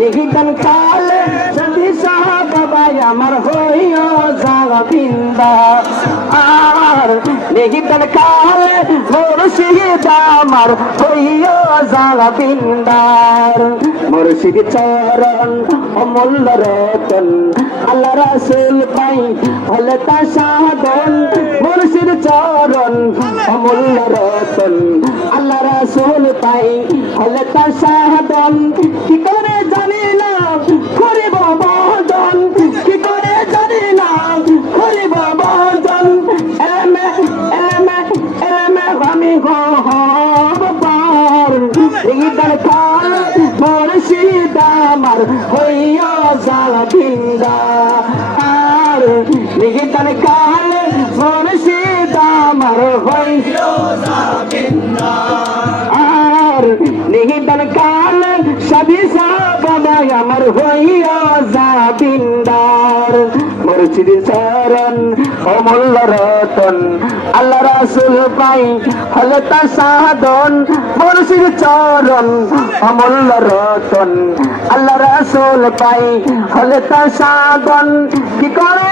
নিহিতন কালে যদি বাবা আমার হইও জাগবিন্দা আর নিহিতন কালে মুর্শিদ আমার হইও জাগবিন্দার মুর্শিদ চরণ অমূল্য রতন আল্লাহ রাসূল পাই হলে তা সাধন মুর্শিদ চরণ অমূল্য রতন আল্লাহ রাসূল পাই হলে তা সাধন কি করে জানিলাম করিব বদন কি করে জানিলাম করিব বদন এমে এমে এমে আমি গহব পার ইদার কাল মুর্শিদ আমার হইয়া জাগবিন্দা আর ইদার কাল মুর্শিদ আমার হইয়া জাগবিন্দা আর নিহিতন কাল সবই বাবা আমার হইয়া জাগবিন্দার মুর্শিদ চরণ অমূল্য রতন আল্লাহ রাসূল পাই হলে তা সাধন মুর্শিদ চরণ অমূল্য রতন আল্লাহ রাসূল পাই হলে তা সাধন কি করে